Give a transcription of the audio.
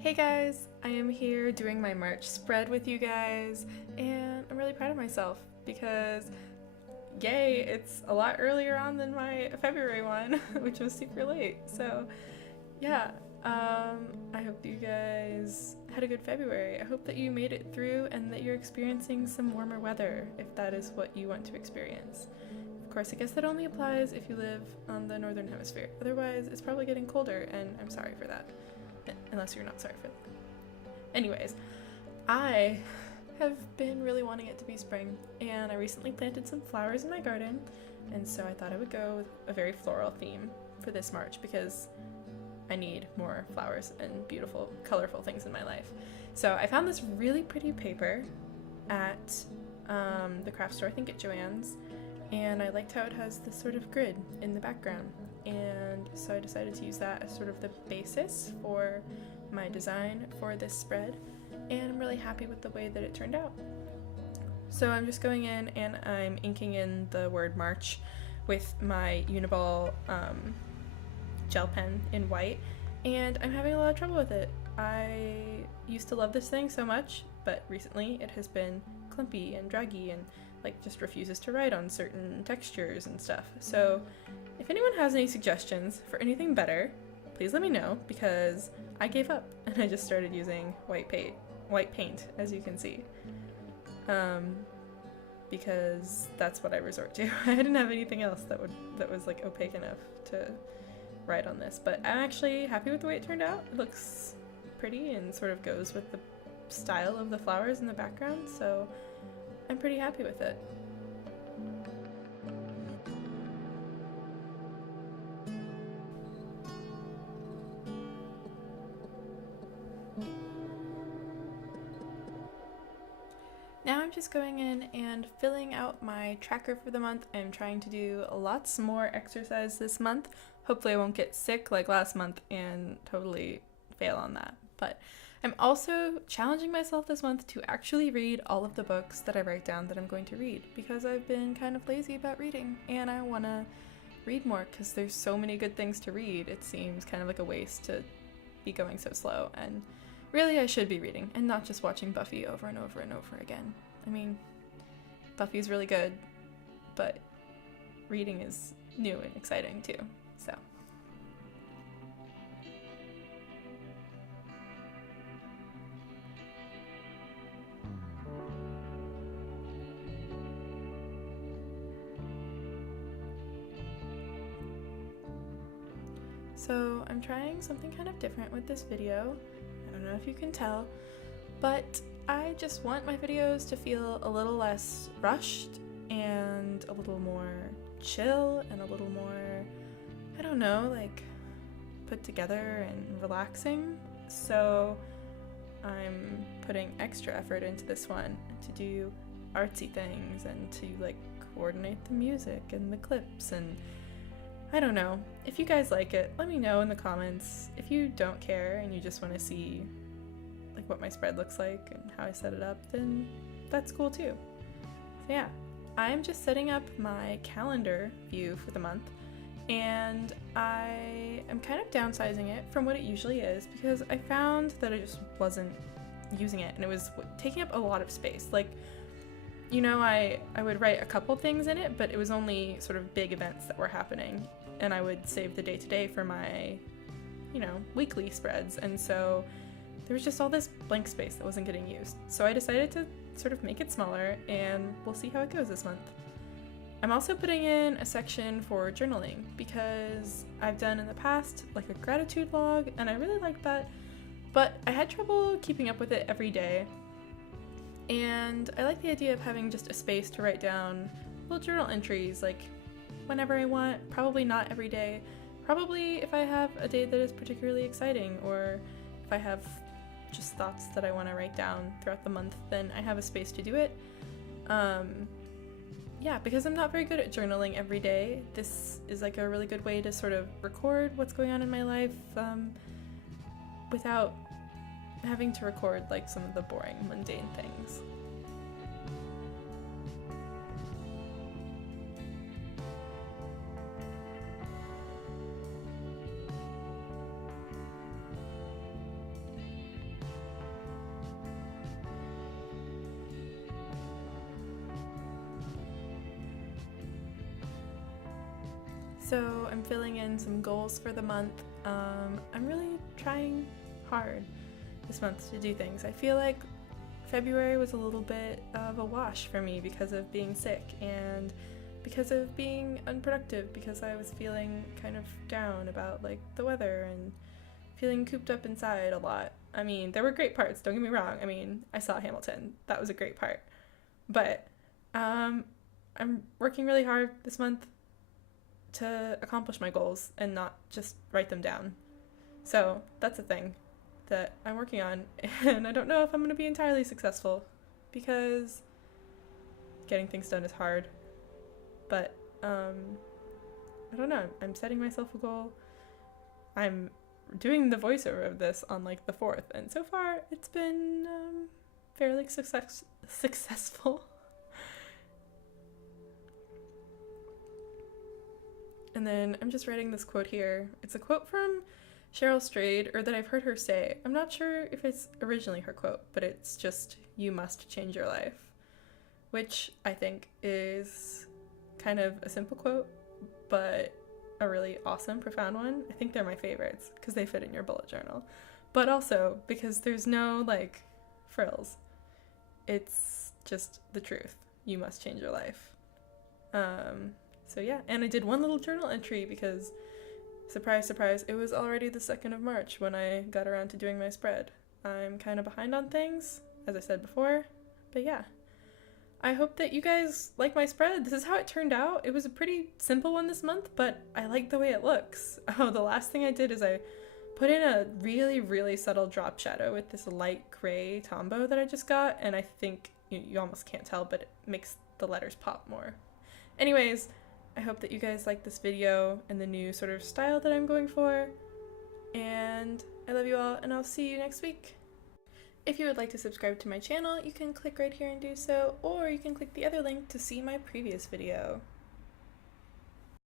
Hey guys, I am here doing my March spread with you guys, and I'm really proud of myself because, yay, it's a lot earlier on than my February one, which was super late. So, yeah, I hope you guys had a good February. I hope that you made it through and that you're experiencing some warmer weather if that is what you want to experience. Of course, I guess that only applies if you live on the northern hemisphere. Otherwise, it's probably getting colder, and I'm sorry for that. Unless you're not sorry for that. Anyways, I have been really wanting it to be spring, and I recently planted some flowers in my garden, and so I thought I would go with a very floral theme for this March because I need more flowers and beautiful, colorful things in my life. So I found this really pretty paper at the craft store, I think at Joann's, and I liked how it has this sort of grid in the background. And so I decided to use that as sort of the basis for my design for this spread, and I'm really happy with the way that it turned out. So I'm just going in and I'm inking in the word March with my Uniball gel pen in white, and I'm having a lot of trouble with it. I used to love this thing so much, but recently it has been clumpy and draggy and like just refuses to write on certain textures and stuff. So if anyone has any suggestions for anything better, please let me know, because I gave up and I just started using white paint, as you can see, because that's what I resort to. I didn't have anything else that was like opaque enough to write on this, but I'm actually happy with the way it turned out. It looks pretty and sort of goes with the style of the flowers in the background, so I'm pretty happy with it. Now I'm just going in and filling out my tracker for the month. I'm trying to do lots more exercise this month. Hopefully I won't get sick like last month and totally fail on that. But I'm also challenging myself this month to actually read all of the books that I write down that I'm going to read, because I've been kind of lazy about reading and I want to read more because there's so many good things to read. It seems kind of like a waste to be going so slow, and really, I should be reading and not just watching Buffy over and over and over again. I mean, Buffy's really good, but reading is new and exciting too, so. So I'm trying something kind of different with this video. I don't know if you can tell, but I just want my videos to feel a little less rushed and a little more chill and a little more, I don't know, like put together and relaxing. So I'm putting extra effort into this one to do artsy things and to like coordinate the music and the clips, and I don't know. If you guys like it, let me know in the comments. If you don't care and you just want to see like what my spread looks like and how I set it up, then that's cool too. So yeah, I'm just setting up my calendar view for the month, and I am kind of downsizing it from what it usually is because I found that I just wasn't using it and it was taking up a lot of space. Like, you know, I would write a couple things in it, but it was only sort of big events that were happening, and I would save the day-to-day for my, you know, weekly spreads, and so there was just all this blank space that wasn't getting used. So I decided to sort of make it smaller, and we'll see how it goes this month. I'm also putting in a section for journaling because I've done in the past like a gratitude log, and I really liked that, but I had trouble keeping up with it every day. And I like the idea of having just a space to write down little journal entries, like whenever I want, probably not every day, probably if I have a day that is particularly exciting, or if I have just thoughts that I want to write down throughout the month, then I have a space to do it. Yeah, because I'm not very good at journaling every day, this is like a really good way to sort of record what's going on in my life without having to record like some of the boring, mundane things. So I'm filling in some goals for the month. I'm really trying hard this month to do things. I feel like February was a little bit of a wash for me because of being sick and because of being unproductive, because I was feeling kind of down about like the weather and feeling cooped up inside a lot. I mean, there were great parts, don't get me wrong. I mean, I saw Hamilton. That was a great part. But I'm working really hard this month to accomplish my goals and not just write them down. So that's a thing that I'm working on, and I don't know if I'm going to be entirely successful because getting things done is hard. But I don't know. I'm setting myself a goal. I'm doing the voiceover of this on like the 4th, and so far it's been fairly successful. And then I'm just writing this quote here. It's a quote from Cheryl Strayed, or that I've heard her say. I'm not sure if it's originally her quote, but it's just, "You must change your life," which I think is kind of a simple quote, but a really awesome, profound one. I think they're my favorites because they fit in your bullet journal, but also because there's no like frills. It's just the truth. You must change your life. So yeah, and I did one little journal entry because, surprise, surprise, it was already the 2nd of March when I got around to doing my spread. I'm kind of behind on things, as I said before, but yeah. I hope that you guys like my spread. This is how it turned out. It was a pretty simple one this month, but I like the way it looks. Oh, the last thing I did is I put in a really, really subtle drop shadow with this light gray Tombow that I just got, and I think you almost can't tell, but it makes the letters pop more. Anyways, I hope that you guys like this video and the new sort of style that I'm going for, and I love you all, and I'll see you next week. If you would like to subscribe to my channel, you can click right here and do so, or you can click the other link to see my previous video.